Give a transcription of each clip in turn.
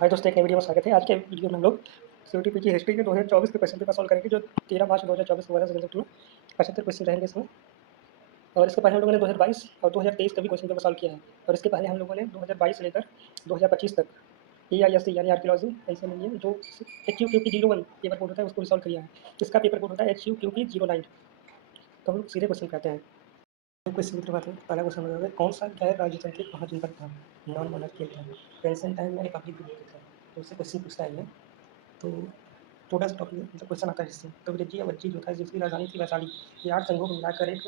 हाय दोस्तों, एक नई वीडियो में स्वागत है। आज के वीडियो में हम लोग सीयूटीपी की हिस्ट्री के 2024 के क्वेश्चन पेपर सॉल्व करेंगे, जो 13 मार्च 2024 को हुआ था सेकंड शिफ्ट में। 75 क्वेश्चन रहेंगे इसमें। और इसके पहले हम लोगों ने 2022 और 2023 का भी क्वेश्चन पेपर सॉल्व किया है। और इसके पहले हम लोगों ने 2022 से लेकर 2025 तक AISC यानी आर्कियोलॉजी ऐसे नहीं है, जो HUQP 01 पेपर कोड होता है उसको भी सॉल्व किया है। इसका पेपर कोड होता है HUQP 09। तो हम लोग सीधे क्वेश्चन पे आते हैं। तो क्वेश्चन की बात है, पहला क्वेश्चन बताते हैं, कौन सा गैर राजतांत्रिक महाजनपद था? नॉन मोनार्कियल था, पेंशन टाइम में रिपब्लिक पीरियड था। तो उससे क्वेश्चन पूछता है ये। तो छोटा सा टॉपिक मतलब क्वेश्चन आता है इससे। तो ब्रजी या वज्जी जो था, जिसकी राजधानी थी वैशाली, ये 8 संघों को मिलाकर एक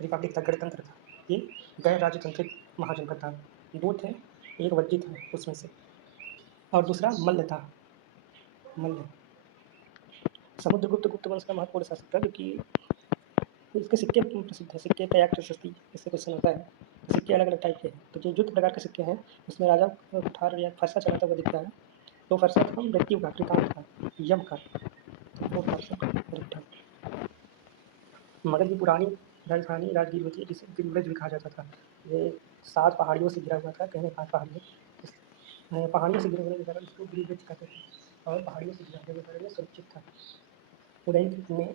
रिपब्लिक था, गणतंत्र था। ये गैर राजतांत्रिक महाजनपद था। 2 थे, एक वज्जी था उसमें से, और दूसरा मल्ल था। मल्ल समुद्रगुप्त गुप्त वंश का महत्वपूर्ण शासक था, क्योंकि इसके सिक्के प्रसिद्ध हैं। सिक्के का एक्ट सस्ती इससे क्वेश्चन होता है। सिक्के अलग अलग टाइप के हैं। तो जो युद्ध प्रकार के सिक्के हैं, उसमें राजा कुठार या फरसा चलाता हुआ दिखता है। तो फरसा था मृत्यु का, त्रिकाल का, यम का। तो 4 ऑप्शन करेक्ट है। मगध की पुरानी राजधानी राजगीर होती है, जिसे गिरिब्रज भी कहा जाता था। ये 7 पहाड़ियों से घिरा हुआ था, कहने 5 पहाड़ियों पहाड़ियों से घिरे होने के कारण इसको गिरिब्रज कहते थे। और पहाड़ियों से घिरा होने के कारण ये सुरक्षित था। उदयन में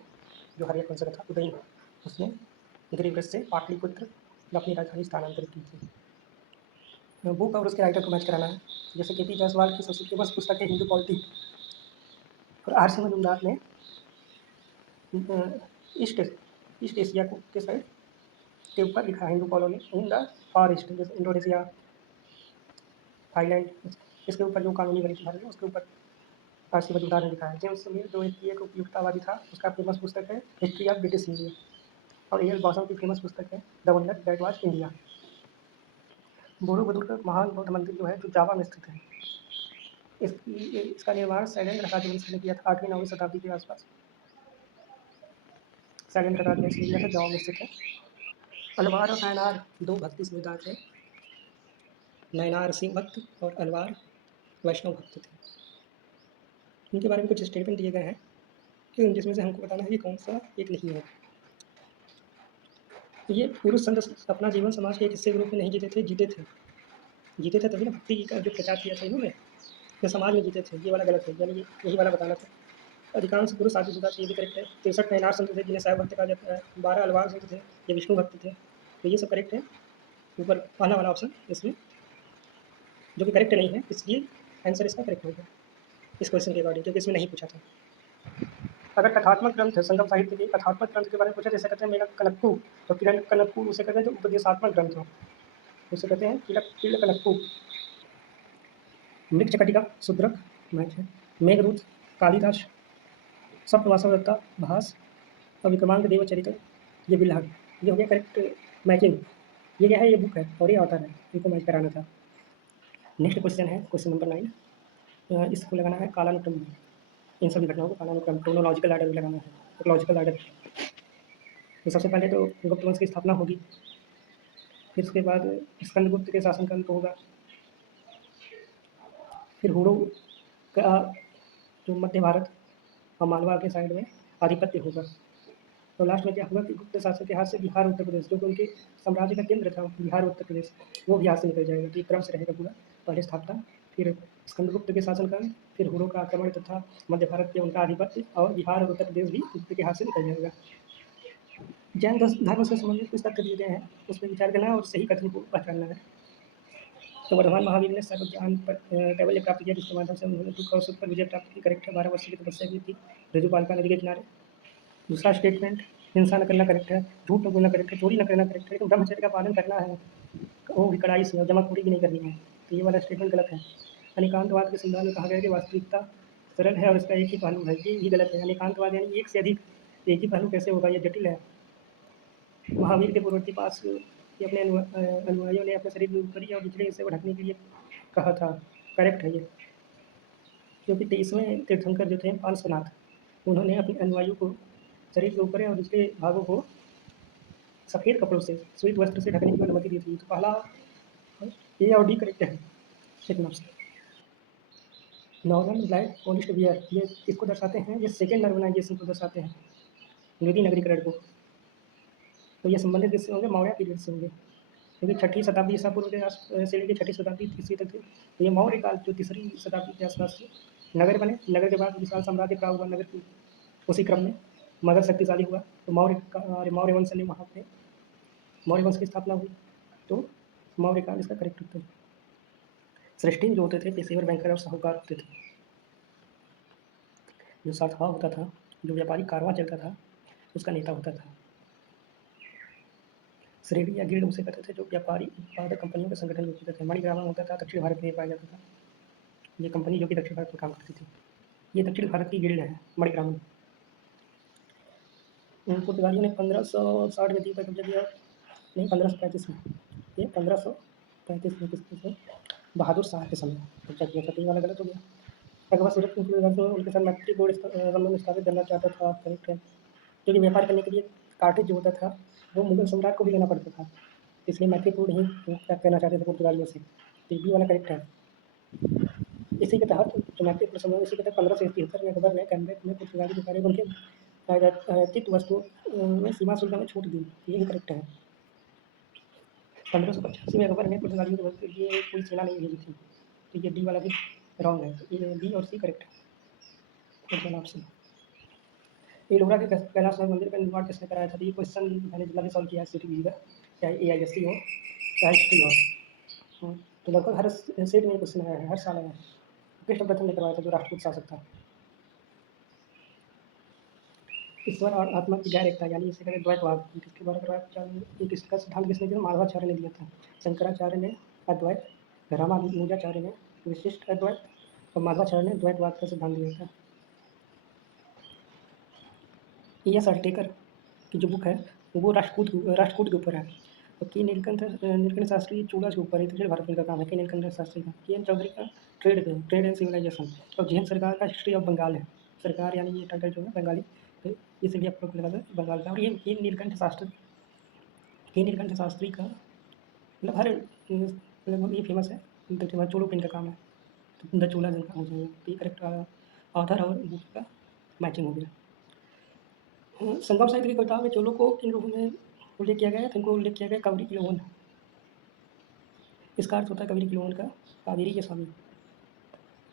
जो हर्यक वंश का था उदयन, उसने गिरिब्रज से पाटलिपुत्र में अपनी राजधानी स्थानांतरित की थी। बुक और उसके राइटर को मैच कराना है। जैसे KP जायसवाल की सबसे फेमस पुस्तक है हिंदू पॉलिटी, और RC मजूमदार ने ईस्ट ईस्ट एशिया को के साइड के ऊपर लिखा है Hindu colony in the far east, जैसे इंडोनेशिया, थाईलैंड, इसके ऊपर जो कॉलोनी बनी थी भारत में, उसके ऊपर RC मजूमदार ने लिखा है। जेम्स समीर जो एक उपयुक्ततावादी था, उसका फेमस पुस्तक है हिस्ट्री ऑफ ब्रिटिश इंडिया। और AL बॉसम की फेमस पुस्तक है the wonder that was India. Borobudur का महान बौद्ध मंदिर जो है, जो जावा में स्थित है, इसका निर्माण शैलेंद्र राजवंश ने किया था 8वीं 9वीं शताब्दी के आसपास। शैलेंद्र राजवंश ने किया था, जावा में स्थित है। अलवार और नयनार 2 भक्ति समुदाय थे। नयनार सिंह भक्त और अलवार वैष्णव भक्त थे। इनके बारे में कुछ स्टेटमेंट दिए गए हैं, कि जिसमें से हमको बताना है कि कौन सा एक नहीं है। ये पुरुष संत अपना जीवन समाज के एक हिस्से के रूप में नहीं जीते थे, जीते थे तभी ना भक्ति का जो प्रचार किया था इन्होंने, ये समाज में जीते थे। ये वाला गलत है, यानी यही वाला बताना था। अधिकांश पुरुष शादीशुदा थे, ये भी करेक्ट है। 63 नयनार संत थे, जिन्हें शैव भक्त कहा जाता है। 12 अलवार संत थे, ये विष्णु भक्त थे। तो ये सब करेक्ट है। ऊपर पहला वाला ऑप्शन इसमें जो कि करेक्ट नहीं है, इसलिए आंसर इसका करेक्ट होगा इस क्वेश्चन के अकॉर्डिंग, क्योंकि इसमें नहीं पूछा था। अगर कथात्मक ग्रंथ है, संगम साहित्य के कथात्मक ग्रंथ के बारे में पूछा, जैसे कहते हैं मेरा कनक्कू, तो किरण कनक्कू उसे कहते हैं जो उपदेशात्मक ग्रंथ हो, उसे कहते हैं किल कनक्कू। मृगचकटिका शूद्रक मैच है। मेघदूत कालिदास, सप्तवासवदत्ता भास, और विक्रमांक देवचरित ये बिल्हड़। ये हो गया करेक्ट मैचिंग। ये क्या है, ये बुक है और ये ऑथर है, इनको मैच कराना था। नेक्स्ट क्वेश्चन है क्वेश्चन नंबर 9। इसको लगाना है कालानुक्रम में। इन सभी घटनाओं को कालानुक्रम क्रोनोलॉजिकल आर्डर में लगाना है, लॉजिकल आर्डर। तो सबसे पहले तो गुप्त वंश की स्थापना होगी, फिर उसके बाद स्कंदगुप्त के शासनकाल को होगा, फिर हुड़ों का जो मध्य भारत और मालवा के साइड में आधिपत्य होगा। तो लास्ट में क्या हुआ कि गुप्त शासक के हाथ से बिहार उत्तर प्रदेश, जो कि उनके साम्राज्य का केंद्र था, बिहार उत्तर प्रदेश, वो भी हाथ से निकल जाएगा। तो ये क्रम से रहेगा पूरा, पहले स्थापना, फिर स्कंदगुप्त के शासनकाल, फिर हुड़ों का आक्रमण तथा मध्य भारत पे उनका आधिपत्य, और बिहार और उत्तर प्रदेश भी गुप्त के हाथ से निकल जाएगा। जैन धर्म से संबंधित कुछ तथ्य दिए गए हैं, उस पर विचार करना है और सही कथन को पहचानना है। तो वर्धमान महावीर ने सर्व ज्ञान पर कैवल्य प्राप्त किया, जिसके माध्यम से उन्होंने दुख और सुख पर विजय प्राप्त की। करेक्ट है। 12 वर्ष की तपस्या की थी रजुपालिका नदी के किनारे। दूसरा स्टेटमेंट, हिंसा न करना करेक्ट है, झूठ न बोलना करेक्ट है, चोरी न करना करेक्ट है, लेकिन ब्रह्मचर्य का पालन करना है, वो भी कड़ाई से, और जमाखोरी भी नहीं करनी है। तो ये वाला स्टेटमेंट गलत है। अनेकांतवाद के सिद्धांत में कहा गया कि वास्तविकता सरल है और इसका एक ही पहलू है, ये भी गलत है। अनेकांतवाद यानी एक से अधिक, एक ही पहलू कैसे होगा, ये जटिल है। महावीर के पूर्ववर्ती पास ये अपने अनुयायियों ने अपने शरीर में ऊपरी और निचले हिस्से को ढकने के लिए कहा था। करेक्ट है ये, क्योंकि 23वें तीर्थंकर जो थे पार्श्वनाथ, उन्होंने अपने अनुयायियों को शरीर के ऊपरी और निचले भागों को सफ़ेद कपड़ों से, श्वेत वस्त्र से ढकने की अनुमति दी थी। तो पहला ए और डी करेक्ट है second option. Northern black polished ware, ये किसको दर्शाते हैं, ये सेकेंड अर्बनाइजेशन को दर्शाते हैं, निधि नगरीकरण को। तो ये संबंधित किससे होंगे, मौर्य पीरियड से होंगे। क्योंकि छठी शताब्दी ईसा पूर्व के से लेकर छठी शताब्दी ईस्वी तक थे। ये मौर्य काल जो तीसरी शताब्दी के आसपास थे। नगर बने, नगर के बाद विशाल साम्राज्य प्राप्त हुआ नगर की। उसी क्रम में मगध शक्तिशाली हुआ तो मौर्य वंश ने वहाँ पे मौर्य वंश की स्थापना हुई। तो मौर्य काल इसका करेक्ट उत्तर। सृष्टि जो होते थे पेशेवर बैंकर और साहूकार होते थे। जो साधुआ होता था, जो व्यापारिक कारवां चलता था, उसका नेता होता था। श्रेणी या गिल्ड उसे कहते थे जो व्यापारी उत्पादक कंपनियों के संगठन में होते थे। मणिग्रामम होता था, दक्षिण भारत में पाया जाता था। ये कंपनी जो कि दक्षिण भारत में काम करती थी। ये दक्षिण भारत की गिल्ड है मणिग्रामम। पुर्तगालियों ने 1560 में द्वीप पर कब्जा किया। नहीं, 1535 में। ये 1535 में किसने बहादुर शाह के समय कब्जा किया था। तो ये वाला गलत हो गया। अकबर सूरत उनके साथ मैत्रीपूर्ण संबंध स्थापित करना चाहता था। करेक्ट है। क्योंकि व्यापार करने के लिए कार्टेज जो होता था वो मुगल सम्राट को भी लेना पड़ता था, इसलिए मैत्रीपूर्ण ही कहना चाहते थे पुर्तगालियों से। तो ये भी वाला करेक्ट है। इसी के तहत जो मैत्रीपूर्ण संबंध, इसी के तहत 1573 में अकबर ने कैम्ब्रिज में पुर्तगाली व्यापारियों को उनके आयातित वस्तुओं में सीमा शुल्क में छूट दी। ये करेक्ट है। 1585 में अकबर ने पुर्तगालियों के लिए कोई सेना नहीं भेजी थी। तो ये डी वाला भी रॉन्ग है। ये बी और सी करेक्ट है। ऑप्शन एलोरा के कैलाशनाथ मंदिर का निर्माण किसने कराया था। तो ये क्वेश्चन मैंने जितना भी सॉल्व किया है सिटी जी का, चाहे AIST हो चाहे हिस्ट्री हो, तो लगभग हर सेट में क्वेश्चन आया है, हर साल आया है। कृष्ण प्रथम ने करवाया था जो राष्ट्रकूट शासक था। ईश्वर और आत्मा की गैर एकता यानी इसे कहते हैं द्वैतवाद, किसके द्वारा करवाया। इसका सिद्धांत किसने दिया। माधवाचार्य ने दिया था। शंकराचार्य ने अद्वैत, रामानुजाचार्य ने विशिष्ट अद्वैत और माधवाचार्य ने द्वैतवाद का सिद्धांत दिया था। ES आर्टेकर की जो बुक है वो राष्ट्रकूट के ऊपर है। तो के नीलकंठ शास्त्री चूड़ा के ऊपर है। दक्षिण भारत में का काम है के नीलकंठ शास्त्री का। KN चौधरी का ट्रेड एंड सिविलाइजेशन। और JN सरकार का हिस्ट्री ऑफ बंगाल है। सरकार यानी ये टाइटल जो है बंगाली, तो इसलिए आप लोग लगा बंगाल का। और ये के नीलकंठ शास्त्री का मतलब हर लगभग ये फेमस है। दक्षिण भारत चोलो का काम है, तो द चोला जिनका हो जाएगा। तो ये करेक्ट ऑथर और बुक का मैचिंग हो गया। संगम साहित्य की कविताओं में चोलों को किन रूपों में उल्लेख किया गया है। तो इनको उल्लेख किया गया कावेरी की लोन। इसका अर्थ होता है कावेरी की लोन का कावेरी के स्वामी,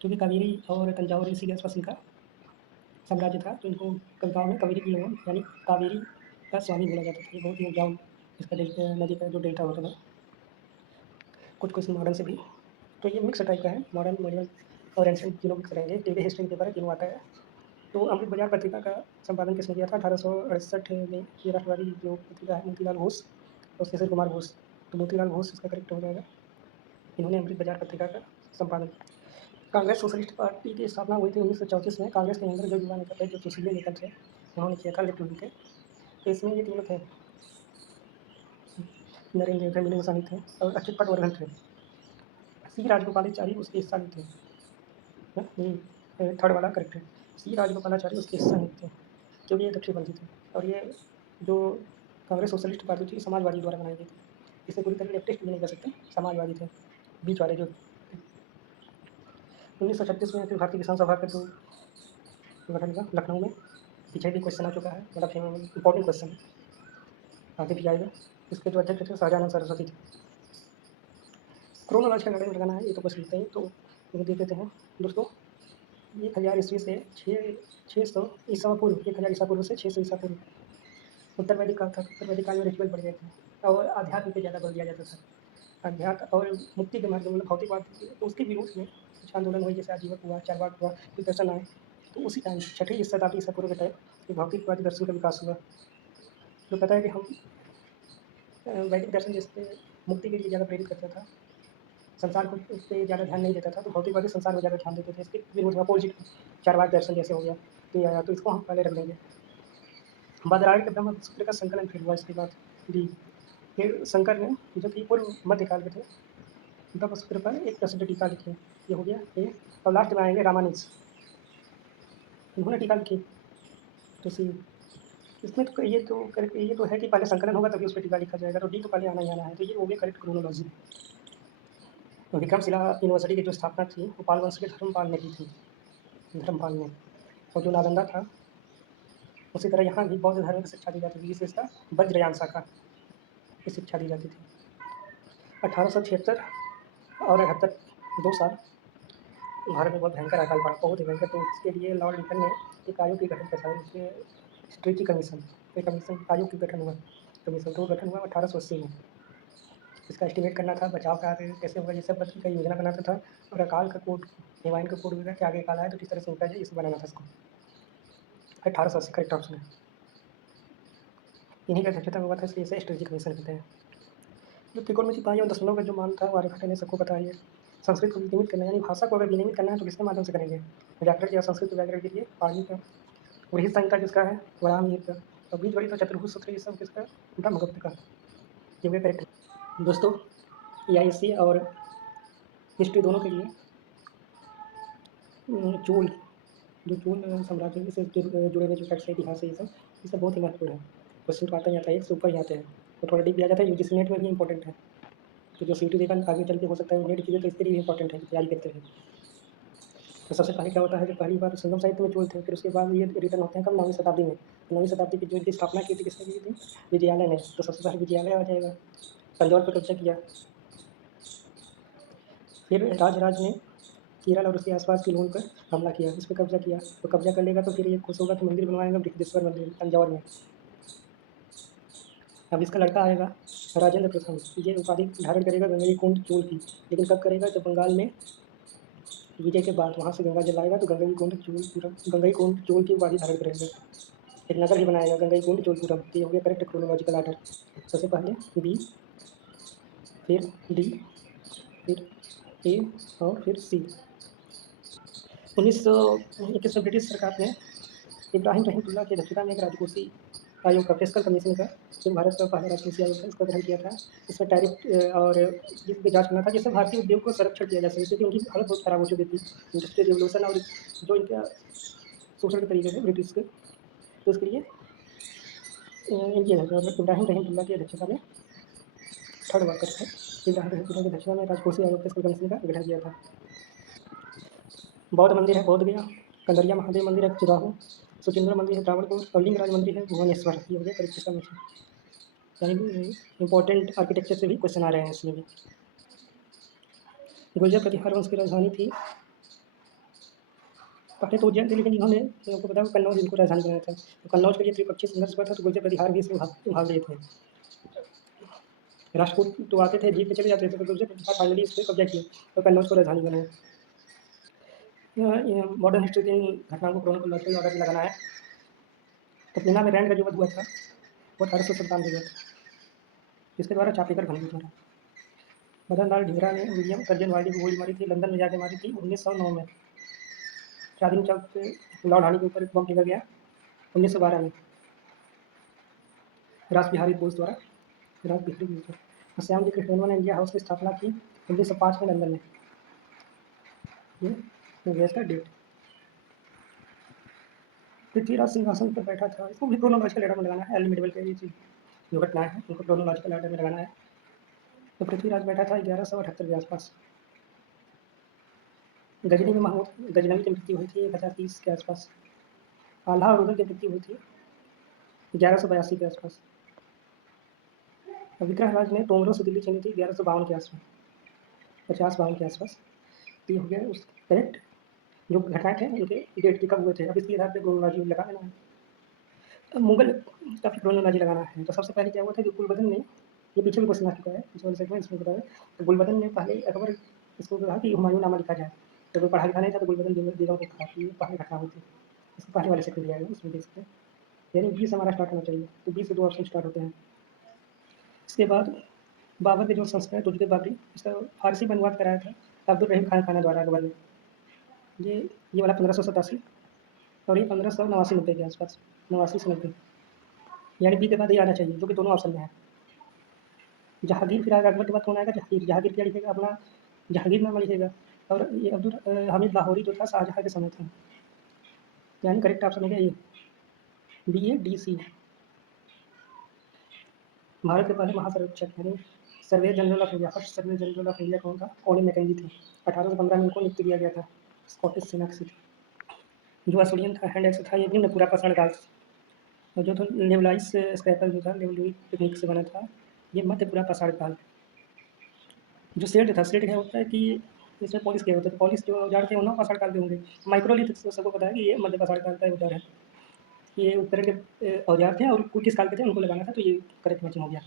क्योंकि कावेरी और तंजावुर इसी के आसपास इनका साम्राज्य था। तो इनको कविताओं में कावेरी की लोन यानी कावेरी का स्वामी बोला जाता था। ये बहुत ही उपजाऊ इसका नदी का जो डेल्टा होता था। कुछ क्वेश्चन मॉडर्न से भी, तो ये मिक्स टाइप का है। मॉडर्न, मिडिवल और एंशिएंट तीनों मिक्स रहेंगे। टीवी हिस्ट्री के पेपर है, तीनों आता है। तो अमृत बाजार पत्रिका का संपादन किसने किया था। 1868 में ये राष्ट्रवादी जो पत्रिका है मोतीलाल घोष और केसर कुमार घोष। तो मोतीलाल घोष इसका करेक्ट हो जाएगा। इन्होंने अमृत बाजार पत्रिका का संपादन किया। कांग्रेस सोशलिस्ट पार्टी की स्थापना हुई थी 1934 में। कांग्रेस के अंदर जो युवा नेता थे, जो सुशीले नेता थे, उन्होंने किया था लेफ्ट विंग के। तो इसमें ये तीनों थे, नरेंद्र थे, मीनू गोस्वामी थे और अच्युत पटवर्धन थे। सी राजगोपालाचारी उसके हिस्सा नहीं थे। ये थर्ड वाला करेक्ट है। सी राजगोपालाचारी उसके हिस्सा नहीं थे क्योंकि ये दक्षिणपंथी थे। और ये जो कांग्रेस सोशलिस्ट पार्टी थी समाजवादी द्वारा बनाई गई थी। इसे पूरी तरह लेफ्टिस्ट भी नहीं कर सकते, समाजवादी थे, बीच वाले जो। 1936 में अखिल भारतीय किसान सभा का जो गठन हुआ लखनऊ में, पीछे भी क्वेश्चन आ चुका है, बड़ा फेमस इंपॉर्टेंट क्वेश्चन है, आगे भी आएगा। इसके जो अध्यक्ष थे शाहजहान सरस्वती थे। क्रोनोलॉजी का गाइड लगाना है, ये तो बस लिखते हैं। तो ये देख लेते हैं दोस्तों। 1000 ईस्वी से 600 ईसा पूर्व, 1000 ईसा पूर्व से 600 ईसा पूर्व उत्तर वैदिक काल था। उत्तर वैदिक काल में रिचुअल बढ़ गए थे और आध्यात्म पे ज़्यादा बल दिया जाता था। अध्यात्म और मुक्ति के मार्ग में भौतिकवाद, तो उसके विरोध में कुछ आंदोलन हुए, जैसे आजीवक हुआ, चारवाक हुआ, फिर दर्शन आए। तो उसी टाइम छठी शताब्दी ईसा पूर्व के टाइम भौतिकवादी दर्शन का विकास हुआ। तो पता है कि हम वैदिक दर्शन जिससे मुक्ति के लिए ज़्यादा प्रेरित करता था, संसार को उस पर ज़्यादा ध्यान नहीं देता था। तो भौतिकवादी संसार को ज़्यादा ध्यान देते थे। इसके विरोध में अपोजिट चारवाक दर्शन जैसे हो गया, तो आया। तो इसको हम पहले रख लेंगे। बादरायण के ब्रह्मसूत्र का संकलन फिर हुआ इसके बाद डी। फिर शंकर ने, जो कि पूर्व मध्यकाल के थे, ब्रह्मसूत्र पर एक प्रसिद्ध टीका लिखी। ये हो गया ए। और लास्ट में आएंगे रामानुज, इन्होंने टीका लिखी। तो सी इसमें तो ये तो है कि पहले संकलन होगा तभी उस पर टीका लिखा जाएगा। तो डी तो पहले आना ही आना है। तो ये हो गया करेक्ट क्रोनोलॉजी। तो विक्रमशिला यूनिवर्सिटी की जो स्थापना थी वो पाल वंश के धर्मपाल ने की थी, धर्मपाल ने। और जो नालंदा था, उसी तरह यहाँ भी बौद्ध धर्म की शिक्षा दी जाती थी, विशेषतः वज्रयान शाखा की शिक्षा दी जाती थी। 1876 और 78, 2 साल भारत में बहुत भयंकर अकाल पड़ा, बहुत ही भयंकर। तो इसके लिए लॉर्ड लिंकन ने एक आयोग की गठन किया था, जिसमें स्ट्रेची कमीशन, एक कमीशन आयोग की गठन हुआ, कमीशन तो गठन हुआ 1880 में। इसका एस्टिमेट करना था, बचाव कार्य कैसे होगा, ये सब का योजना बनाता था, और अकाल का कोड, हिमायन का कोड वगैरह कि आगे अकाल आए तो किस तरह से निपटा जाए, इसे बनाना था इसको। 1880 करेक्ट ऑप्शन है। इन्हीं का अध्यक्षता हुआ था, इसलिए इसे स्ट्रेची कमीशन कहते हैं। जो त्रिकोण में सिपाही और दशमलव का जो मान था वो आर्यभट्ट ने सबको पता है। संस्कृत को विनियमित करना, यानी भाषा को अगर विनियमित करना है तो किसके माध्यम से करेंगे? व्याकरण या संस्कृत व्याकरण के लिए पाणिनि का। वही संहिता किसका है? वराहमिहिर का। और बीज गणित और चतुर्भुज सूत्र ये सब किसका? ब्रह्मगुप्त का। ये भी करेक्ट है। दोस्तों EISC और हिस्ट्री दोनों के लिए चोल, जो चोल साम्राज्य से जुड़े हुए जो फैक्ट्स है, इतिहास है, ये सब बहुत ही महत्वपूर्ण है। क्वेश्चन तो आता ही आता है, एक से ऊपर ही आते हैं, तो थोड़ा डीप भी आ जाता है। UGC नेट में भी इंपॉर्टेंट है, तो जो CET देगा आगे चल के हो सकता है नेट कीजिए तो इसके लिए भी इंपॉर्टेंट है, तैयारी करते हैं। तो सबसे पहले क्या होता है, जब पहली बार संगम साहित्य में चोल थे, फिर उसके बाद ये रिटर्न होते हैं कब? 9वीं शताब्दी में। 9वीं शताब्दी की जो इनकी स्थापना की थी किसने की थी? विजयालय ने। तो सबसे पहले विजयालय आ जाएगा। तंजौर पर कब्जा किया। फिर राजराज ने केरल और उसके आसपास के लोगों पर हमला किया, इस पर कब्जा किया। तो कब्जा कर लेगा तो फिर ये खुश होगा तो मंदिर बनवाएगा, बृहदेश्वर मंदिर तंजौर में। अब इसका लड़का आएगा राजेंद्र प्रथम, ये उपाधि धारण करेगा गंगई कोंड चोल की, लेकिन कब करेगा? जब बंगाल में विजय के बाद वहाँ से गंगा जल आएगा तो गंगई कोंड चोल की उपाधि धारण करेगा। एक नगर भी बनाएगा गंगई कोंड चोलपुरम। ये हो गया करेक्ट क्रोनोलॉजिकल आर्डर। सबसे पहले B, फिर D, फिर A और फिर C। 1921 में ब्रिटिश सरकार ने इब्राहिम रहमतुल्लाह की अध्यक्षता में एक राजकोषीय आयोग का, फिस्कल कमीशन का, जो भारत का पहला राजकोषीय आयोग था, इसका गठन किया था। इसमें टैरिफ और इसकी जांच करना था, जिससे भारतीय उद्योग को संरक्षण किया जा सके, क्योंकि उनकी हालत बहुत खराब हो चुकी थी, इंडस्ट्रियल रिवोल्यूशन और जो इनका शोषण के तरीके थे ब्रिटिश के। तो इसके लिए इनकी इब्राहिम रहमतुल्लाह की अध्यक्षता में थर्ड वर्कर थे, इब्राहिम रहमतुल्लाह की अध्यक्षता में राजकोषीय आयोग फिस्कल कमीशन का गठन किया था। बौद्ध मंदिर है बोध गया, कंदरिया महादेव मंदिर है खजुराहो, सुचिंद्रा मंदिर है त्रावणकोर, और लिंगराज मंदिर है भुवनेश्वर। ये हो गया करेक्ट इसका आंसर। यानी इंपॉर्टेंट आर्किटेक्चर से भी क्वेश्चन आ रहे हैं इसमें भी। गुर्जर प्रतिहार वंश की राजधानी थी, पहले तो उज्जैन थी, लेकिन इन्होंने आपको पता है कन्नौज इनको राजधानी बनाया था। तो कन्नौज के लिए त्रिपक्षीय संघर्ष हुआ था, तो गुर्जर प्रतिहार भी इसमें भाग लिए थे। राजपूत तो आते थे जीत पे चले जाते थे, तो गुर्जर प्रतिहार फाइनली इस पर कब्जा किया और कन्नौज को राजधानी बनाया। मॉडर्न हिस्ट्री की घटनाओं को क्रोनोलॉजिकल ऑर्डर में लगाना है। तो पीना में रैंड का जो वध हुआ था वो 1897 हुआ था, जिसके द्वारा चापेकर बन गई था। मदन लाल ढींगरा ने विलियम सर्जन वाइली को गोली मारी थी, लंदन में जाके मारी थी 1909 में। चांदनी चौक पे लॉर्ड हार्डिंग के ऊपर एक बम फेंका गया 1912 में, रास बिहारी बोस द्वारा। रास बिहारी बोस द्वारा। श्याम जी कृष्णवर्मा ने इंडिया हाउस की स्थापना की 1905 में लंदन में। ये हो गया इसका डेट। पृथ्वीराज सिंहासन पर बैठा था, इसको भी क्रोनोलॉजिकल ऑर्डर में लगाना है। अर्ली मिडिवल के ये चीज जो घटनाएं हैं उनको क्रोनोलॉजिकल ऑर्डर में लगाना है। तो पृथ्वीराज बैठा था 1178 के आसपास। गजनी में महमूद गजनवी की मृत्यु हुई थी 1030 के आसपास। आल्हा और उदल की मृत्यु हुई थी 1182 के आसपास। विग्रह राज ने तोमरों से दिल्ली छीनी थी 1152 के आसपास, 50-52 के आसपास। ये हो गया उस करेक्ट जो घटनाएं थे उनके डेट के कब हुए थे। अब इसके आधार पर क्रोनोलॉजी लगा लेना है। अब मुगल का फिर क्रोनोलॉजी लगाना है। तो सबसे पहले क्या हुआ था कि गुलबदन ने, ये पीछे भी क्वेश्चन आ चुका है, पिछले वाले सेगमेंट इसमें बताया, तो गुलबदन ने पहले अकबर इसको कहा कि हुमायूं नामा लिखा जाए। तो कोई पढ़ा लिखा नहीं था, तो गुलबदन बेगम को कहा कि ये पहले घटना हुई थी। इसको पहले वाले सेक्शन दिया है, उसमें देख सकते हैं। यानी 20 हमारा स्टार्ट होना चाहिए, तो 20 से 2 ऑप्शन स्टार्ट होते हैं। इसके बाद बाबर के जो संस्कार तुर्की बाबरी, इसका फारसी में अनुवाद कराया था अब्दुल रहीम खान खाना द्वारा अकबर ने। ये वाला 1587 और ये 1589-90 के आसपास, 89 से 90, यानी बी के बाद ये आना चाहिए, जो कि दोनों ऑप्शन में है। जहांगीर फिर आएगा, अकबर के बाद कौन आएगा? जहांगीर। जहांगीर क्या लिखेगा? अपना जहांगीर नामा लिखेगा। और ये अब्दुल हमीद लाहौरी जो था शाहजहाँ के समय था। यानी करेक्ट ऑप्शन हो गया ये, BADC। भारत के पहले महासर्वेक्षक यानी survey general of India, first survey general of India कौन था? कॉलिन मैकेंजी थे। 1815 में इनको नियुक्त किया गया था, स्कॉटिश सेना से। जो एसोलियन था, हैंड एक्स था, ये निम्न पूरा प्रसारण काल। और जो था लेवलाइस स्क्रैपर जो था लेवलुई टेक्निक से बना था, ये मध्य पूरा प्रसारण काल। जो शेड था, शेड क्या होता है कि इसमें पॉलिश किया होता है, तो पॉलिश जो औजार थे वो 9 पाषाण काल के होंगे। माइक्रोलिथ तो सबको पता है कि ये मध्य पाषाण काल का औजार है। ये उपकरण के औजार थे और किस काल के थे उनको लगाना था, तो ये करेक्ट मैचिंग हो गया।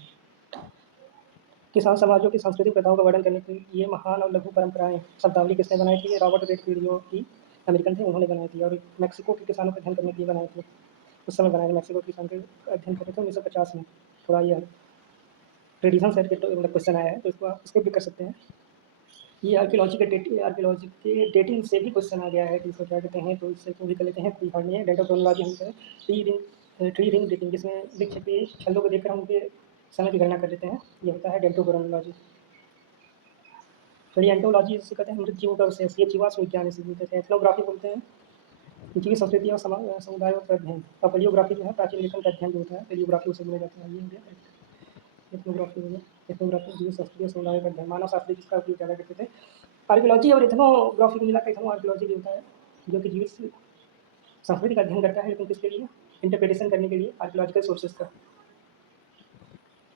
किसान समाजों की सांस्कृतिक प्रथाओं का वर्णन करने के लिए ये महान और लघु परंपराएं शब्दावली किसने बनाई थी? ये रॉबर्ट रेड पीडियो की अमेरिकन थे, उन्होंने बनाई थी। और मैक्सिको के किसानों का अध्ययन करने के लिए बनाई थी। उस समय बनाए थे, मैक्सिको के किसान के अध्ययन करे थे 1950 में। थोड़ा ये ट्रेडिशन सेट के मतलब क्वेश्चन आया है, तो इसको आप स्किप भी कर सकते हैं। ये आर्कियोलॉजी के डेटिंग से भी क्वेश्चन आ गया है कि इसको क्या कहते हैं, तो इससे तो भी कर लेते हैं, कोई हार्ड नहीं है। डेटाक्रोनोलॉजी हम करें ट्री रिंग डेटिंग, जिसमें वृक्ष के छल्लों को देखकर हम उनके समय की गणना कर लेते हैं, ये होता है डेटाक्रोनोलॉजी। चलिए एंटोलॉजी जिसे कहते हैं मृत जीवों का विशेष, ये जीवाश्म विज्ञान इसे बोलते हैं। एथनोग्राफी बोलते हैं जीव संस्कृति और समुदायों का अध्ययन। और पेलियोग्राफी जो है प्राचीन लेखन का अध्ययन जो होता है, पेलियोग्राफी उसे बोला जाता है। ये हो गया एथनोग्राफी हो गया। एथनोग्राफी जीव संस्कृति और समुदायों का अध्ययन, मानव शास्त्री जिसका उपयोग ज़्यादा करते थे। आर्कियोलॉजी और एथनोग्राफी को मिलाकर एथनो आर्कियोलॉजी भी होता है, जो कि जीव संस्कृति का अध्ययन करता है, लेकिन किसके लिए? इंटरप्रिटेशन करने के लिए आर्कियोलॉजिकल सोर्सेज का।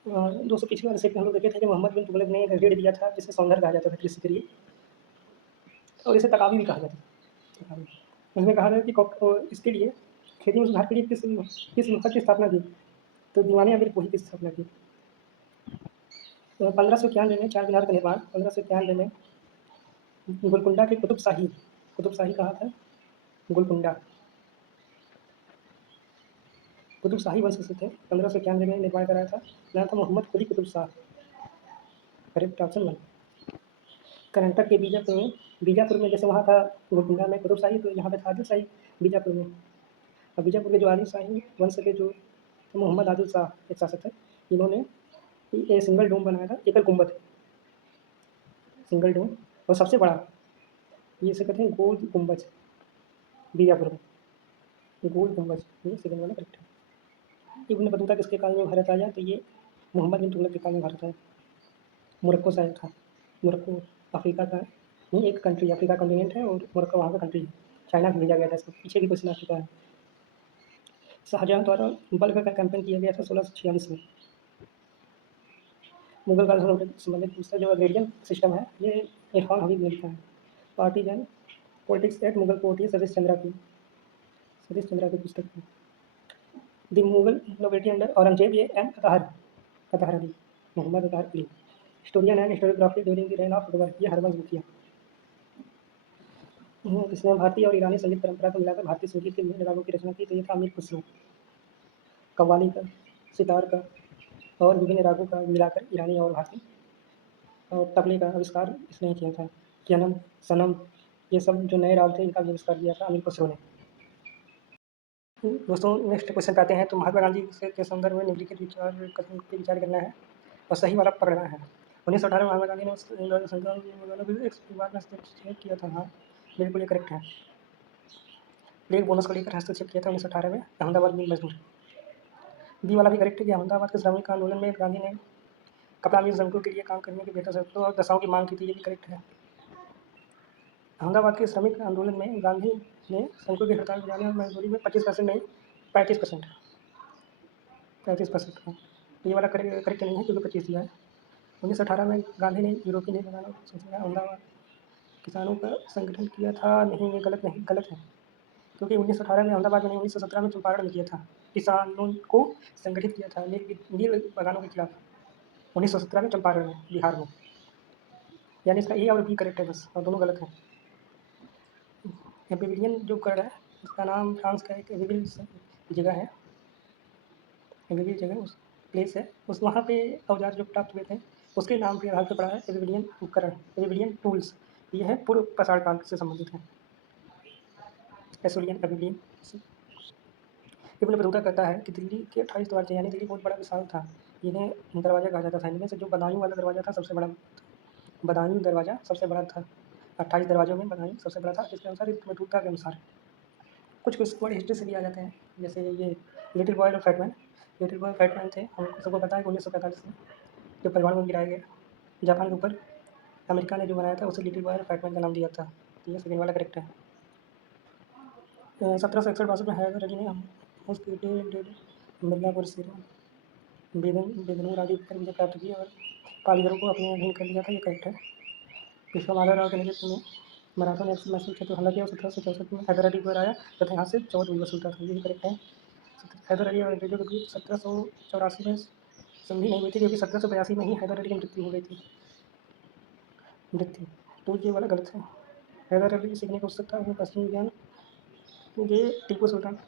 दोस्तों पिछले वाले सेट में हम लोग देखे थे कि मोहम्मद बिन तुगलक ने एक रेड दिया था जिसे सौंदर्य कहा जाता था कृषि के लिए, और इसे तकावी भी कहा जाता था। तकावी उसमें कहा था कि इसके लिए खेती में सुधार के लिए किस विभाग की स्थापना की? तो दीवाने अमीर वही की स्थापना की। 1591 में चार मीनार का निर्माण, 1591 में गोलकुंडा के कुतुब शाही कहा था गोलकुंडा, कुतुब शाही वंश से थे। 1591 में निर्माण कराया था, नाम था मोहम्मद कुली कुतुब शाह। Correct option 1। कर्नाटक के बीजापुर में जैसे वहाँ था गोलकुंडा में कुतुब शाही, तो यहाँ पे था आदिल शाही बीजापुर में। और बीजापुर के जो आदिल शाही वंश के जो मोहम्मद आदिल शाह एक शासक थे, इन्होंने ये सिंगल डोम बनाया था, एकल गुंबद, सिंगल डोम, और सबसे बड़ा ये इसे कहते हैं गोल गुंबज। बीजापुर में गोल गुंबज, ये सेकंड वाला करेक्ट है। इब्न बतूता किसके काल में भारत आया? तो ये मोहम्मद बिन तुगलक के काल में भारत आया। मोरक्को से आया था। मोरक्को अफ्रीका का नहीं, एक कंट्री, अफ्रीका कॉन्टिनेंट है और मोरक्को वहाँ का कंट्री है। चाइना से भेजा गया था इसको, पीछे भी क्वेश्चन आ चुका है। शाहजहां द्वारा बल्ब का कैंपेन किया गया था 1646 में। मुगल काल से संबंधित दूसरा जो अग्रेरियन सिस्टम है, ये इरफान हबीब ने लिखा है। Partisan politics at Mughal court, ये सतीश चंद्रा की पुस्तक है। The Mughal nobility under Aurangzeb, ये M Athar Ali, Mohammad Athar Ali. Historian and historiography during the reign of Akbar, ये हरवंश मुखिया। इसने भारतीय और ईरानी संगीत परंपरा को मिलाकर भारतीय संगीत के विभिन्न रागों की रचना की, तो ये था अमीर खुसरो। कव्वाली का, सितार का और विभिन्न रागों का मिलाकर ईरानी और भारतीय, और तबले का आविष्कार इसने ही किया था। यनम, सनम, ये सब जो नए राग थे इनका भी आविष्कार किया था अमीर खुसरो ने। दोस्तों नेक्स्ट क्वेश्चन पे आते हैं। तो महात्मा गांधी के संदर्भ में निम्नलिखित विचार करना है और सही वाला पकड़ना है। 1918 में महात्मा गांधी ने हस्तक्षेप किया था। हाँ बिल्कुल ये करेक्ट है। एक बोनस को लेकर हस्तक्षेप किया था 1918 में अहमदाबाद मिल मजदूर। बी वाला भी करेक्ट है कि अहमदाबाद के श्रमिक आंदोलन में गांधी ने कपड़ा मिल श्रमिकों के लिए काम करने की बेहतर शर्तों और दशाओं की मांग की थी, ये भी करेक्ट है। अहमदाबाद के श्रमिक आंदोलन में गांधी ने श्रमिकों की हड़ताल गिराने और मजदूरी में 25% नहीं 35% था। ये वाला करेक्ट नहीं है क्योंकि 25 दिया है। 1918 में गांधी ने यूरोपीय नहीं बनाना सोचा, अहमदाबाद किसानों का संगठन किया था, नहीं ये गलत है क्योंकि 1918 में अहमदाबाद में नहीं 1917 में चंपारण में किया था, किसानों को संगठित किया था नील बागानों के खिलाफ 1917 में चंपारण में बिहार में। यानी इसका ए और बी करेक्ट है बस, और दोनों गलत है। एबिलियन जो कर है इसका नाम फ्रांस का एक एबिलियन जगह है, एबिलियन जगह उस प्लेस है, उस वहाँ पे औजार जो प्राप्त हुए थे उसके नाम के आधार पर पड़ा है एबिलियन उपकरण, एबिलियन टूल्स। ये है पूर्व पाषाण काल से संबंधित है। एसोलियन एबिलियन। इब्न बतूता कहता है कि दिल्ली के 28 दरवाजे, यानी दिल्ली बहुत बड़ा विशाल था, इन्हें दरवाजा कहा जाता था। इनमें से जो बदायूं वाला दरवाजा था सबसे बड़ा, बदायूं दरवाजा सबसे बड़ा था। 28 दरवाजों में बदायूं सबसे बड़ा था, जिसके अनुसार इब्न बतूता के अनुसार। कुछ वर्ड हिस्ट्री से भी आ जाते हैं, जैसे ये लिटिल बॉय और फैटमैन। लिटिल बॉय फैटमैन थे, हमको सबको पता है कि 1945 में जो परमाणु बम गिराया गया जापान के ऊपर, अमेरिका ने जो बनाया था उसे लिटिल बॉय और फैटमैन का नाम दिया था। तो ये सेकेंड वाला करेक्ट है। 1761 में हैदर अली ने मिर्ज़ापुर से बेदनूर आदि पर विजय प्राप्त की और कारीगरों को अपने अधीन कर लिया था, ये करेक्ट है। विश्वमाधवराव के नेतृत्व में मराठों ने मैसूर क्षेत्र पर हमला किया और 1764 में हैदर अली पर आया तथा यहाँ से चौथ भी वसूलता था। ये भी करेक्ट है। हैदर अली और अंग्रेजों के बीच 1784 में संधि नहीं हुई थी, क्योंकि 1782 में ही हैदर अली की मृत्यु हो गई थी। तो ये वाला गलत है। हैदर अली सीखने की उत्सुकता में पश्चिमी ज्ञान, ये टीपू सुल्तान,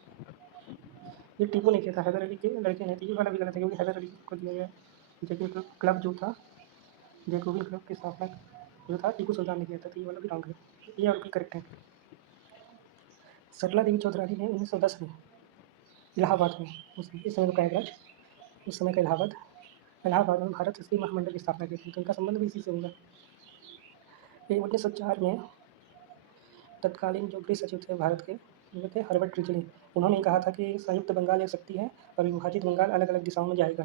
ये टीपू ने किया था, हैदर अली के लड़के ने। ये वाला भी गलत है, क्योंकि हैदर अली को दिया गया जैकोबिन क्लब जो था, जैकोबिन क्लब की स्थापना जो था टीपू सुल्तान ने किया था। तो ये वाला भी रॉन्ग है। ये और भी करेक्ट है। सरला देवी चौधरी ने 1910 में इलाहाबाद में, इस समय का प्रयागराज, उस समय का इलाहाबाद में भारत स्त्री महामंडल की स्थापना की थी। तो उनका संबंध भी इसी से होगा। ये 1904 में तत्कालीन जो गृह सचिव थे भारत के, वो थे हर्बर्ट रिचली। उन्होंने कहा था कि संयुक्त बंगाल एक शक्ति है और विभाजित बंगाल अलग अलग दिशाओं में जाएगा।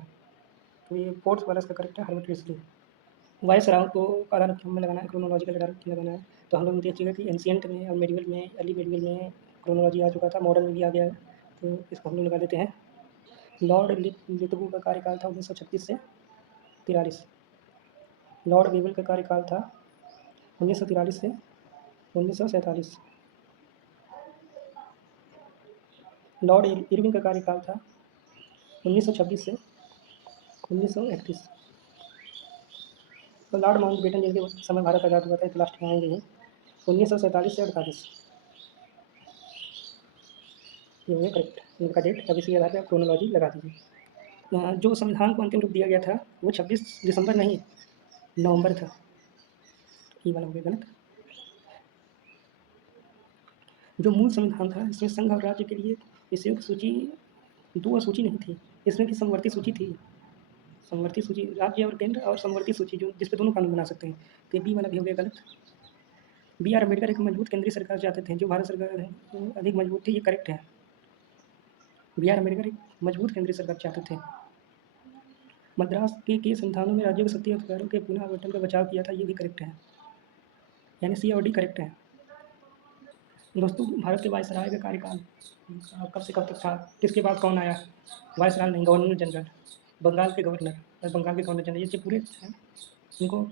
तो ये फोर्थ वाला इसका करेक्ट है, हर्बर्ट रिचली। वाइस राव को आधार क्रम में लगाना है, क्रोनोलॉजिकल आधार में लगाना है। तो हम लोग देख चुके कि एंशियंट में और मेडिवल में, अर्ली मेडिवल में क्रोनोलॉजी आ चुका था, मॉडर्न में भी आ गया है। तो इसको हम लोग लगा देते हैं। लॉर्ड लिटबू का कार्यकाल था 1936 से 43। लॉर्ड वेवल का कार्यकाल था 1943 से 1947। लॉर्ड इरविन का कार्यकाल था 1926 से 1931। तो लॉर्ड माउंटबेटन जिनके समय भारत आज़ाद हुआ था, तो लास्ट में आएंगे ही 1947 से 48। ये हुए करेक्ट इनका डेट। अब इसी आधार पर आप क्रोनोलॉजी लगा दीजिए। जो संविधान को अंतिम रूप दिया गया था वो 26 दिसंबर नहीं, नवंबर था। ये वाला हो गया गलत। जो मूल संविधान था, इसमें संघ और राज्य के लिए विषयों की सूची, दो सूची नहीं थी, इसमें भी समवर्ती सूची थी। समवर्ती सूची, राज्य और केंद्र, और समवर्ती सूची जो जिस पे दोनों कानून बना सकते हैं। तो बी वाला भी हो गया गलत। बी आर अम्बेडकर एक मजबूत केंद्रीय सरकार चाहते थे, जो भारत सरकार है अधिक मजबूत थी। ये करेक्ट है। बी आर अम्बेडकर एक मजबूत केंद्रीय सरकार चाहते थे। मद्रास के संस्थानों में राज्यों के शक्ति अधिकारों के पुनः आवंटन का बचाव किया था। ये भी करेक्ट है, यानी सी और डी करेक्ट है। दोस्तों, भारत के वायसराय का कार्यकाल कब से कब तक था? किसके बाद कौन आया? वायसराय नहीं, गवर्नर जनरल, बंगाल के गवर्नर और बंगाल के गवर्नर जनरल, ये पूरे हैं। इनको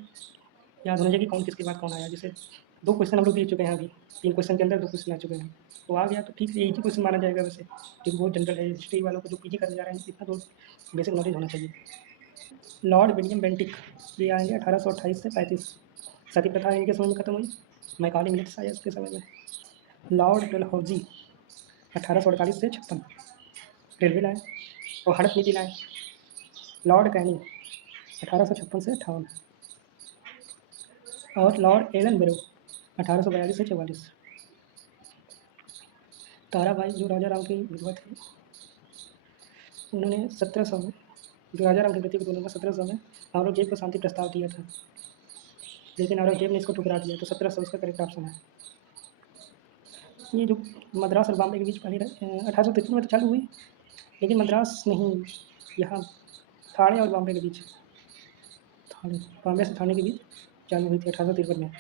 याद होना चाहिए कि कौन किसके बाद कौन आया। जैसे 2 क्वेश्चन हम लोग दे चुके हैं अभी, 3 क्वेश्चन के अंदर 2 क्वेश्चन आ चुके हैं। तो आ गया तो ठीक है, इजी क्वेश्चन माना जाएगा वैसे, क्योंकि बहुत जनरल है। हिस्ट्री वालों को जो पीजी करने जा रहे हैं, इतना तो बेसिक नॉलेज होना चाहिए। लॉर्ड विलियम बेंटिक, ये आएंगे 1828 से 35। सती प्रथा इनके समय में खत्म हुई। मैकाले मिलिट्स आया उसके समय में। लॉर्ड डलहौजी 1848 से 56 रेलवे लाए और हड़प नीति लाए। लॉर्ड कैनिंग 1856 से 58 और लॉर्ड एलन बेरो 1842 से 44। ताराबाई जो राजा राम की विधवा थी, उन्होंने 1700 में, जो राजा राम की मृत्यु को 1700 में औरंगजेब को शांति प्रस्ताव दिया था, लेकिन औरंगजेब ने इसको ठुकरा दिया। तो 1700 इसका करेक्ट ऑप्शन है। ये जो मद्रास और बॉम्बे के बीच पहले 1853 में तो चालू हुई, लेकिन मद्रास नहीं, यहाँ थाने और बॉम्बे के बीच, थाने, बॉम्बे से थाने के बीच चालू हुई थी 1853 में।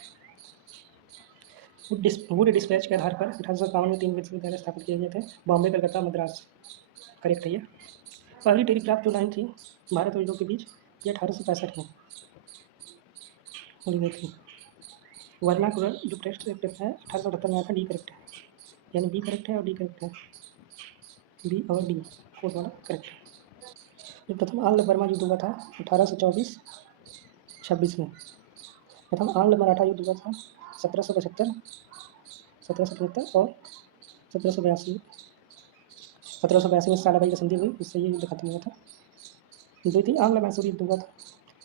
वुड डिस्पैच के आधार पर 1857 में 3 विश्वविद्यालय स्थापित किए गए थे, बॉम्बे, कलकत्ता, मद्रास। करेक्ट है ये। पहली टेलीग्राफ जो लाइन थी भारत और यूरोप के बीच, ये 1865 में होनी गई थी। वर्नाकुलर जो टेक्स्ट है 1878 में आया था। डी करेक्ट है, यानी बी करेक्ट है और डी करेक्ट है। बी और डी फोर्थ वाला करेक्ट है। जो प्रथम आंग्ल बर्मा युद्ध हुआ था 1824-26 में। प्रथम आंग्ल मराठा युद्ध हुआ था 1775, 1777 और 1782। 1782 में सालाबाई की संधि हुई, इससे ये युद्ध खत्म हुआ था। द्वितीय आंग्ल मैसूर युद्ध हुआ था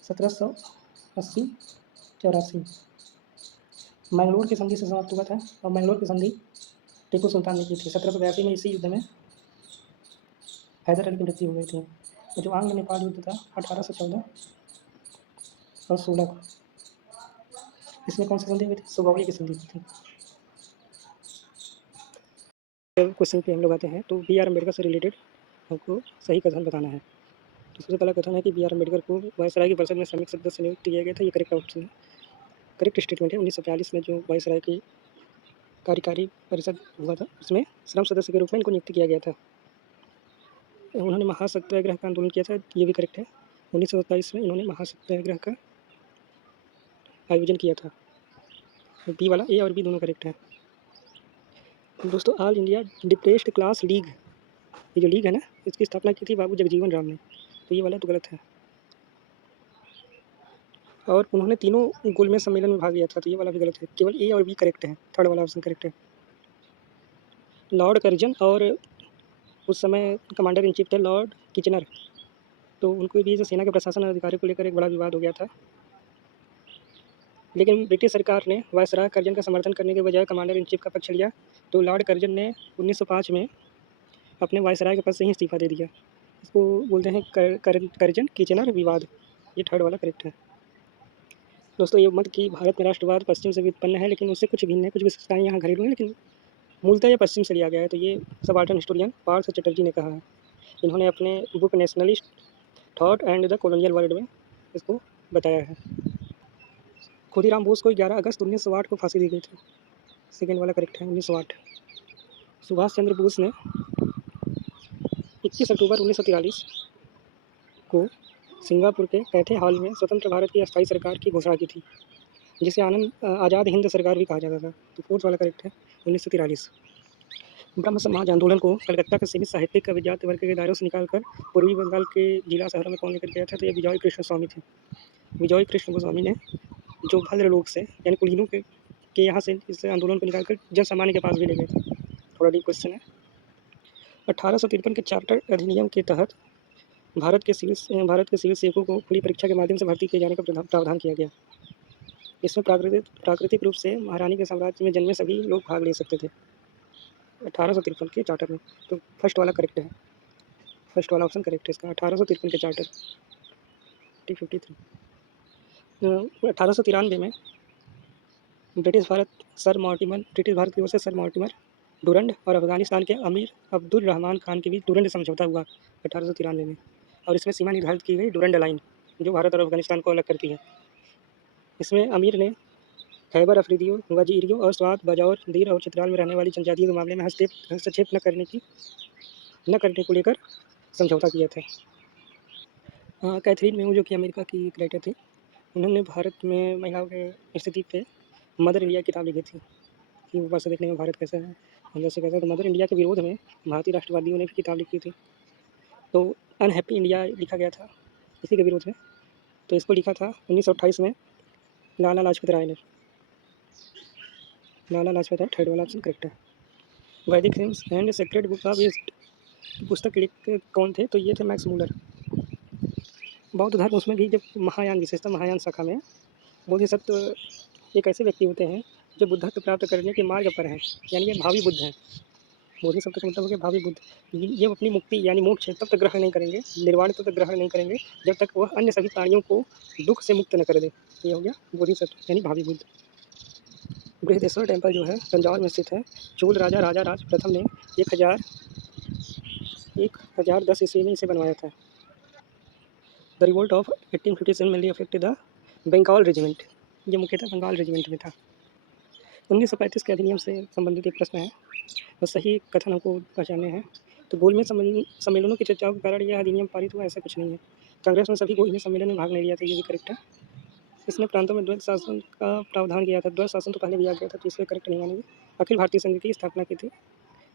1780-84। मैंगलोर की संधि से समाप्त हुआ था, और मैंगलोर की संधि टीपू सुल्तान ने की थी। 1782 में इसी युद्ध में हैदर अली की मृत्यु हो गई थी। और जो आंग्ल नेपाल युद्ध था 1814 और 16 को, इसमें कौन सी संधि हुई थी? सुगौली की संधि हुई थी। क्वेश्चन पे हम लोग आते हैं। तो बी आर अम्बेडकर से रिलेटेड हमको सही कथन बताना है। तो सबसे पहला कथन है कि बी आर अम्बेडकर को वायसराय की परिषद में श्रमिक सदस्य नियुक्त किया गया था। ये करेक्ट ऑप्शन है, करेक्ट स्टेटमेंट है। 1942 में जो वायसराय की कार्यकारी परिषद हुआ था, उसमें श्रम सदस्य के रूप में इनको नियुक्त किया गया था। उन्होंने महासत्याग्रह का आंदोलन किया था। ये भी करेक्ट है। 1927 में इन्होंने महासत्याग्रह का आयोजन किया था। बी वाला, ए और बी दोनों करेक्ट है। दोस्तों all India depressed class league, ये जो लीग है ना, इसकी स्थापना की थी बाबू जगजीवन राम ने, तो ये वाला तो गलत है। और उन्होंने तीनों गोलमेज सम्मेलन में भाग लिया था, तो ये वाला भी गलत है। केवल ए और बी करेक्ट है, थर्ड वाला ऑप्शन करेक्ट है। लॉर्ड कर्जन और उस समय कमांडर इन चीफ थे लॉर्ड किचनर, तो उनको भी जो सेना के प्रशासन अधिकारी को लेकर एक बड़ा विवाद हो गया था। लेकिन ब्रिटिश सरकार ने वायसराय कर्जन का समर्थन करने के बजाय कमांडर इन चीफ का पक्ष लिया, तो लॉर्ड कर्जन ने 1905 में अपने वायसराय के पद से ही इस्तीफा दे दिया। इसको बोलते हैं कर्जन किचनर विवाद, ये थर्ड वाला करेक्ट है। दोस्तों ये मत कि भारत में राष्ट्रवाद पश्चिम से उत्पन्न है, लेकिन उससे कुछ भिन्न है, कुछ विशेषताएं यहाँ घरेलू हैं, लेकिन मूलतः ये पश्चिम से लिया गया है। तो ये सबाल्टर्न हिस्टोरियन पार्थ चटर्जी ने कहा है। इन्होंने अपने book nationalist thought and the colonial world में इसको बताया है। खुदीराम बोस को 11 अगस्त 1908 को फांसी दी गई थी, सेकेंड वाला करेक्ट है, 1908। सुभाष चंद्र बोस ने 21 अक्टूबर 1943 को सिंगापुर के कैथे हॉल में स्वतंत्र भारत की अस्थायी सरकार की घोषणा की थी, जिसे आज़ाद हिंद सरकार भी कहा जाता था। तो फोर्थ वाला करेक्ट है, 1943। ब्रह्म समाज आंदोलन को कलकत्ता के सीमित साहित्यिक विद्यार्थी वर्ग के दायरों से निकालकर पूर्वी बंगाल के जिला शहरों में कौन लेकर गया था, तो ये विजय कृष्ण स्वामी थे। विजय कृष्ण गोस्वामी ने जो भद्र लोग से यानी कुलीनों के यहाँ से इस आंदोलन को निकालकर जन सामान्य के पास भी ले गए थे। थोड़ा डीप क्वेश्चन है। 1853 के चार्टर अधिनियम के तहत भारत के सिविल सेवकों को खुली परीक्षा के माध्यम से भर्ती किए जाने का प्रावधान किया गया। इसमें प्राकृतिक रूप से महारानी के साम्राज्य में जन्मे सभी लोग भाग ले सकते थे 1853 के चार्टर में। तो फर्स्ट वाला करेक्ट है, फर्स्ट वाला ऑप्शन करेक्ट है इसका, 1853 के चार्टर। 1893 में ब्रिटिश भारत की ओर से सर मॉर्टिमर डुरंड और अफगानिस्तान के अमीर अब्दुल रहमान खान के बीच डुरंड समझौता हुआ 1893 में, और इसमें सीमा निर्धारित की गई डुरंड लाइन, जो भारत और अफगानिस्तान को अलग करती है। इसमें अमीर ने खैबर अफरीदियों, वजीरियों और स्वात, बजौर, दीर और चित्राल में रहने वाली जनजातियों के मामले में हस्तक्षेप न करने को लेकर समझौता किया था। कैथरीन मेऊ, जो कि अमेरिका की एक राइटर थी, उन्होंने भारत में महिलाओं के स्थिति पे मदर इंडिया की किताब लिखी थी कि ऊपर से देखने में भारत कैसा है, अंदर से कैसा है। तो मदर इंडिया के विरोध में भारतीय राष्ट्रवादियों ने भी किताब लिखी थी। तो अनहैप्पी इंडिया लिखा गया था इसी के विरोध में। तो इसको लिखा था 1928 में लाला लाजपत राय ने। लाला लाजपत राय, थर्ड वाला ऑप्शन करेक्ट है। वैदिक hymns and sacred book of east पुस्तक लिखे कौन थे, तो ये थे मैक्स मूलर। बौद्ध धर्म, उसमें भी जब महायान विशेषता महायान शाखा में बोधिसत्व एक ऐसे व्यक्ति होते हैं जो बुद्धत्व प्राप्त करने के मार्ग पर हैं, यानी ये भावी बुद्ध हैं। बोधिसत्व का मतलब हो गया भावी बुद्ध। ये अपनी मुक्ति यानी मोक्ष तब तक ग्रहण नहीं करेंगे, निर्वाण तब तक ग्रहण नहीं करेंगे जब तक वह अन्य सभी प्राणियों को दुख से मुक्त न कर दे। ये हो गया बोधिसत्व यानी भावी बुद्ध। बृहदेश्वर टेम्पल जो है तंजौर में स्थित है। चोल राजा राजा राज प्रथम ने 1010 ईस्वी में इसे बनवाया था। The revolt of 1857 mainly affected the Bengal regiment, ये मुख्यतः बंगाल रेजिमेंट में था। 1935 के अधिनियम से संबंधित एक प्रश्न है और सही कथन हमको पहचानने हैं। तो गोलमेज सम्मेलनों की चर्चाओं के कारण यह अधिनियम पारित हुआ, ऐसा कुछ नहीं है। कांग्रेस ने सभी गोलमेज सम्मेलन में भाग नहीं लिया था, ये भी करेक्ट है। इसने प्रांतों में द्वैत शासन का प्रावधान किया था। द्वैत शासन तो पहले भी आ गया था, तो इसलिए करेक्ट नहीं मानेंगे। अखिल भारतीय संघ की स्थापना की थी,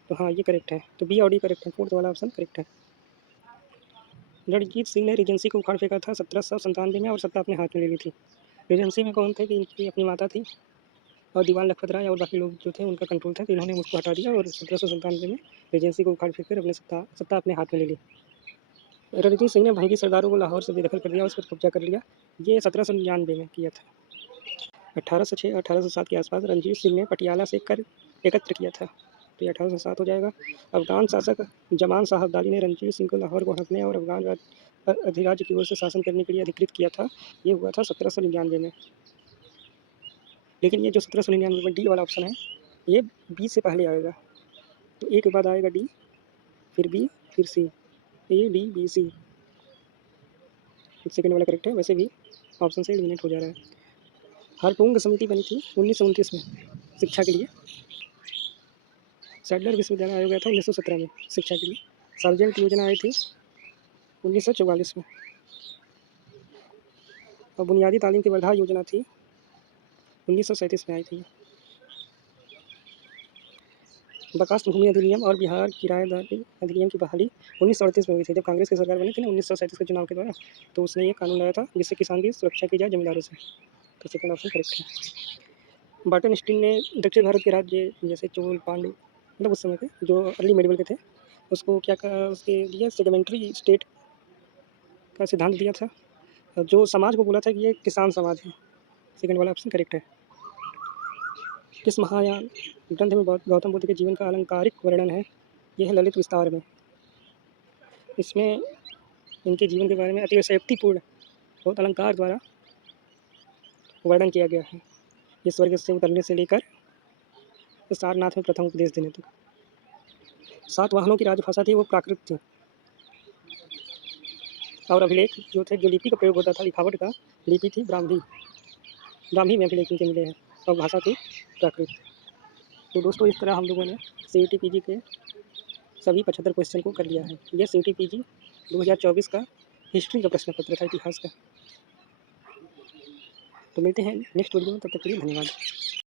तो हाँ ये करेक्ट है। तो बी और डी करेक्ट है, फोर्थ वाला ऑप्शन करेक्ट है। रणजीत सिंह ने रीजेंसी को उखाड़ फेंका था 1797 में और सत्ता अपने हाथ में ले ली थी। रीजेंसी में कौन थे कि इनकी अपनी माता थी और दीवान लखपत राय और बाकी लोग जो थे उनका कंट्रोल था, तो इन्होंने उसको हटा दिया और 1797 में रीजेंसी को उखाड़ फेंक कर अपनी सत्ता अपने हाथ में ले ली। रणजीत सिंह ने भंगी सरदारों को लाहौर से बेदखल कर दिया, उस पर कब्जा कर लिया। ये 1799 में किया था। 1806 1807 के आसपास रणजीत सिंह ने पटियाला से कर एकत्र किया था, तो ये 1807 हो जाएगा। अफगान शासक जमान शाह अब्दाली ने रणजीत सिंह को लाहौर को हड़पने और अफगान अधिराज्य की ओर से शासन करने के लिए अधिकृत किया था। ये हुआ था 1799 में। लेकिन ये जो 1799 में डी वाला ऑप्शन है, ये बी से पहले आएगा। तो ए के बाद आएगा डी, फिर बी, फिर C, A D B C. Second वाला करेक्ट है, वैसे भी ऑप्शन से एलिमिनेट हो जा रहा है। हारटोंग समिति बनी थी 1929 में शिक्षा के लिए। सैडलर विश्वविद्यालय आया गया था 1917 में शिक्षा के लिए। सार्वजनिक योजना आई थी 1944 में। और बुनियादी तालीम की वर्धा योजना थी 1937 में आई थी। बर्खास्त भूमि अधिनियम और बिहार किराएदारी अधिनियम की बहाली 1938 में हुई थी, जब कांग्रेस की सरकार बनी थी ना 1937 के चुनाव के द्वारा, तो उसने ये कानून लाया था जिससे किसान की सुरक्षा की जाए जमींदारों से। तो सेकंड ऑप्शन करेक्ट है। बार्टन स्टीन ने दक्षिण भारत के राज्य जैसे चोल पांड्य मतलब उस समय के जो अर्ली मेडिवल के थे उसको क्या कहा, उसके लिए सेगमेंट्री स्टेट का सिद्धांत दिया था, जो समाज को बोला था कि ये किसान समाज है। सेकंड वाला ऑप्शन करेक्ट है। किस महायान ग्रंथ में गौतम बुद्ध के जीवन का अलंकारिक वर्णन है? यह है ललित विस्तार में। इसमें इनके जीवन के बारे में अतिशयोक्तिपूर्ण बहुत अलंकार द्वारा वर्णन किया गया है। ये स्वर्ग से उतरने से लेकर सारनाथ में प्रथम उपदेश देने तक। 7 वाहनों की राजभाषा थी वो प्राकृत थी, और अभिलेख जो थे, जो लिपि का प्रयोग होता था लिखावट का, लिपि थी ब्राह्मी में अभिलेख इनके मिले हैं, और भाषा थी प्राकृत। तो दोस्तों इस तरह हम लोगों ने CET PG के सभी 75 क्वेश्चन को कर लिया है। यह CET PG 2024 का हिस्ट्री का प्रश्न पत्र था, इतिहास का। तो मिलते हैं नेक्स्ट वीडियो में, तब तक के लिए धन्यवाद।